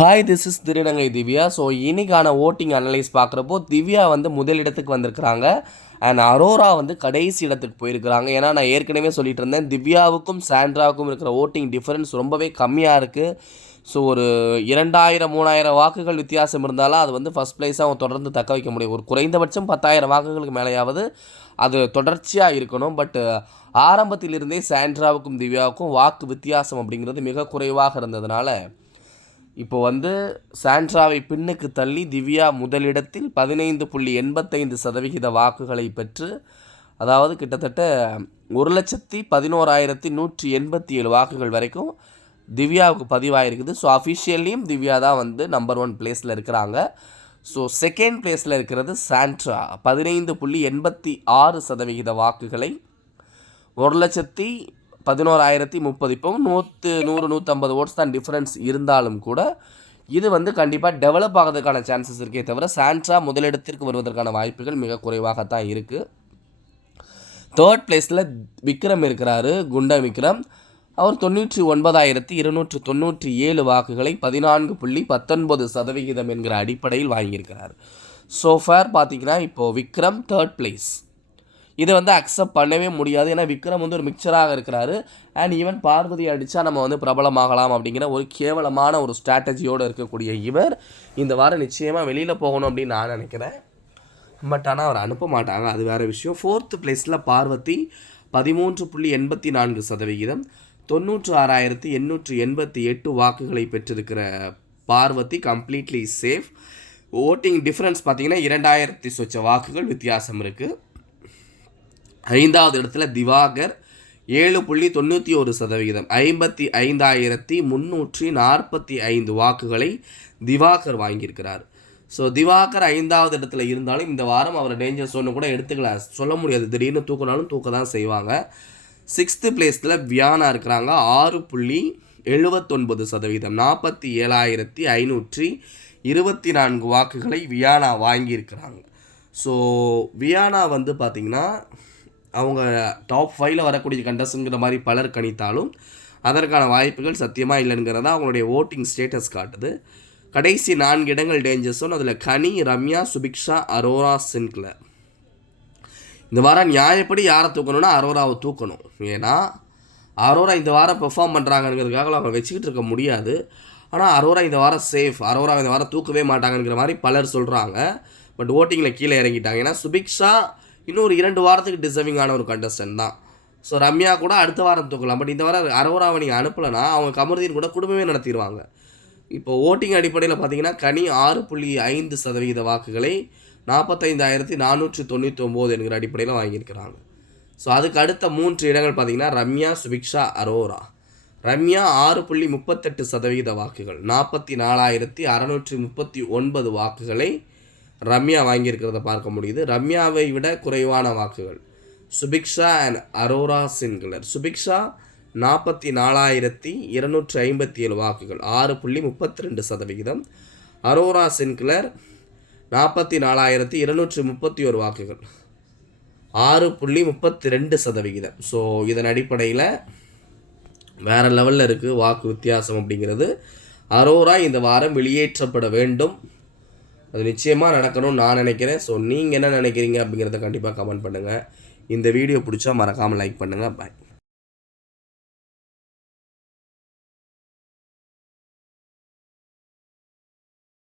Hi this is திருநங்கை Divya so இன்னைக்கான voting analyse பார்க்குறப்போ திவ்யா வந்து முதலிடத்துக்கு வந்திருக்கிறாங்க. அண்ட் அரோரா வந்து கடைசி இடத்துக்கு போயிருக்கிறாங்க. ஏன்னா நான் ஏற்கனவே சொல்லிட்டு இருந்தேன் திவ்யாவுக்கும் சாண்ட்ராவுக்கும் இருக்கிற ஓட்டிங் டிஃப்ரென்ஸ் ரொம்பவே கம்மியாக இருக்குது ஸோ ஒரு இரண்டாயிரம் மூணாயிரம் வாக்குகள் வித்தியாசம் இருந்தாலும் அது வந்து ஃபஸ்ட் ப்ளேஸாக அவங்க தொடர்ந்து தக்க வைக்க முடியும். ஒரு குறைந்தபட்சம் பத்தாயிரம் வாக்குகளுக்கு மேலேயாவது அது தொடர்ச்சியாக இருக்கணும். பட் ஆரம்பத்திலிருந்தே சாண்ட்ராவுக்கும் திவ்யாவுக்கும் வாக்கு வித்தியாசம் அப்படிங்கிறது மிக குறைவாக இருந்ததுனால இப்போ வந்து சாண்ட்ராவை பின்னுக்கு தள்ளி திவ்யா முதலிடத்தில் பதினைந்து புள்ளி எண்பத்தைந்து சதவிகித வாக்குகளை பெற்று அதாவது கிட்டத்தட்ட ஒரு லட்சத்தி பதினோராயிரத்தி நூற்றி எண்பத்தி ஏழு வாக்குகள் வரைக்கும் திவ்யாவுக்கு பதிவாயிருக்குது. ஸோ அஃபிஷியல்லையும் திவ்யா தான் வந்து நம்பர் ஒன் பிளேஸில் இருக்கிறாங்க. ஸோ செகண்ட் பிளேஸில் இருக்கிறது சாண்ட்ரா. பதினைந்து புள்ளி எண்பத்தி ஆறு சதவிகித வாக்குகளை ஒரு லட்சத்தி பதினோராயிரத்தி முப்பது. இப்போ நூற்று நூறு நூற்றம்பது ஓட்ஸ் தான் டிஃப்ரென்ஸ் இருந்தாலும் கூட இது வந்து கண்டிப்பாக டெவலப் ஆகிறதுக்கான சான்சஸ் இருக்கே தவிர சாண்ட்ரா முதலிடத்திற்கு வருவதற்கான வாய்ப்புகள் மிக குறைவாகத்தான் இருக்குது தேர்ட் பிளேஸில் விக்ரம் இருக்கிறாரு குண்ட விக்ரம். அவர் தொண்ணூற்றி ஒன்பதாயிரத்தி இருநூற்று தொண்ணூற்றி ஏழு வாக்குகளை பதினான்கு புள்ளி பத்தொன்பது சதவிகிதம் என்கிற அடிப்படையில் வாங்கியிருக்கிறார். ஸோ ஃபேர் பார்த்தீங்கன்னா இப்போது விக்ரம் தேர்ட் பிளேஸ் இதை வந்து அக்செப்ட் பண்ணவே முடியாது. ஏன்னா விக்ரம் வந்து ஒரு மிக்சராக இருக்கிறாரு. அண்ட் ஈவன் பார்வதி அடித்தா நம்ம வந்து பிரபலமாகலாம் அப்படிங்கிற ஒரு கேவலமான ஒரு ஸ்ட்ராட்டஜியோடு இருக்கக்கூடிய இவர் இந்த வாரம் நிச்சயமாக வெளியில் போகணும் அப்படின்னு நான் நினைக்கிறேன். பட் ஆனால் அவர் அனுப்ப மாட்டாங்க. அது வேறு விஷயம். ஃபோர்த்து பிளேஸில் பார்வதி பதிமூன்று புள்ளி எண்பத்தி நான்கு சதவிகிதம். தொண்ணூற்று ஆறாயிரத்தி எண்ணூற்றி எண்பத்தி எட்டு வாக்குகளை பெற்றிருக்கிற Parvathi completely safe voting difference பார்த்திங்கன்னா இரண்டாயிரத்தி சொச்ச வாக்குகள் வித்தியாசம் இருக்குது ஐந்தாவது இடத்துல திவாகர் ஏழு புள்ளி தொண்ணூற்றி ஒரு சதவிகிதம். ஐம்பத்தி ஐந்தாயிரத்தி முந்நூற்றி நாற்பத்தி ஐந்து வாக்குகளை திவாகர் வாங்கியிருக்கிறார். ஸோ திவாகர் ஐந்தாவது இடத்துல இருந்தாலும் இந்த வாரம் அவர் டேஞ்சர் சோன்னு கூட எடுத்துக்கலாம் சொல்ல முடியாது. திடீர்னு தூக்கினாலும் தூக்க தான் செய்வாங்க. சிக்ஸ்த்து பிளேஸில் வியானா இருக்கிறாங்க. ஆறு புள்ளி எழுபத்தொன்பது சதவீதம் நாற்பத்தி ஏழாயிரத்தி ஐநூற்றி இருபத்தி நான்கு வாக்குகளை வியானா வாங்கியிருக்கிறாங்க. ஸோ வியானா வந்து பார்த்திங்கன்னா அவங்க டாப் ஃபைவ்ல வரக்கூடிய கண்டஸ்ட்ங்கிற மாதிரி பலர் கணித்தாலும் அதற்கான வாய்ப்புகள் சத்தியமாக இல்லைங்கிறதா அவங்களுடைய ஓட்டிங் ஸ்டேட்டஸ் காட்டுது. கடைசி நான்கு இடங்கள் டேஞ்சர்ஸும் அதில் கனி ரம்யா சுபிக்ஷா அரோரா சின்க்லர் இந்த வாரம் நியாயப்படி யாரை தூக்கணும்னா அரோராவை தூக்கணும். ஏன்னா அரோரா இந்த வாரம் பெர்ஃபார்ம் பண்ணுறாங்கிறதுக்காக அவங்க வச்சுக்கிட்டு இருக்க முடியாது. ஆனால் அரோரா இந்த வாரம் சேஃப் அரோரா இந்த வாரம் தூக்கவே மாட்டாங்கங்கிற மாதிரி பலர் சொல்கிறாங்க பட் ஓட்டிங்கில் கீழே இறங்கிட்டாங்க. ஏன்னா சுபிக்ஷா இன்னும் ஒரு இரண்டு வாரத்துக்கு டிசர்விங்கான ஒரு கண்டஸ்டன்ட் தான். ஸோ ரம்யா கூட அடுத்த வாரம் தூக்கலாம் பட் இந்த வாரம் அரோராவை நீங்கள் அனுப்பலைன்னா அவங்க கமருதீன் கூட குடும்பமே நடத்திடுவாங்க இப்போ ஓட்டிங் அடிப்படையில் பார்த்தீங்கன்னா கனி ஆறு புள்ளி ஐந்து சதவிகித வாக்குகளை நாற்பத்தைந்தாயிரத்தி நானூற்றி தொண்ணூற்றி ஒம்பது என்கிற அடிப்படையில் வாங்கியிருக்கிறாங்க. ஸோ அதுக்கு அடுத்த மூன்று இடங்கள் பார்த்தீங்கன்னா ரம்யா சுபிக்ஷா அரோரா. ரம்யா ஆறு புள்ளி முப்பத்தெட்டு சதவிகித வாக்குகள் நாற்பத்தி நாலாயிரத்தி அறநூற்றி முப்பத்தி ஒன்பது வாக்குகளை ரம்யா வாங்கியிருக்கிறத பார்க்க முடியுது. ரம்யாவை விட குறைவான வாக்குகள். Subiksha and Aurora Sinclair. Subiksha நாற்பத்தி நாலாயிரத்தி இருநூற்றி ஐம்பத்தி ஏழு வாக்குகள். ஆறு புள்ளி முப்பத்தி ரெண்டு சதவிகிதம். அரோரா சின்குலர் நாற்பத்தி நாலாயிரத்தி இருநூற்றி முப்பத்தி ஒரு வாக்குகள். ஆறு புள்ளி முப்பத்தி ரெண்டு சதவிகிதம். ஸோ இதன் அடிப்படையில் வேறு லெவலில் இருக்குது வாக்கு வித்தியாசம் அப்படிங்கிறது. அரோரா இந்த வாரம் வெளியேற்றப்பட வேண்டும். அது நிச்சயமாக நடக்கணும்னு நான் நினைக்கிறேன். ஸோ நீங்கள் என்ன நினைக்கிறீங்க அப்படிங்கிறத கண்டிப்பாக கமெண்ட் பண்ணுங்கள் இந்த வீடியோ பிடிச்சா மறக்காமல் லைக் பண்ணுங்கள் பாய்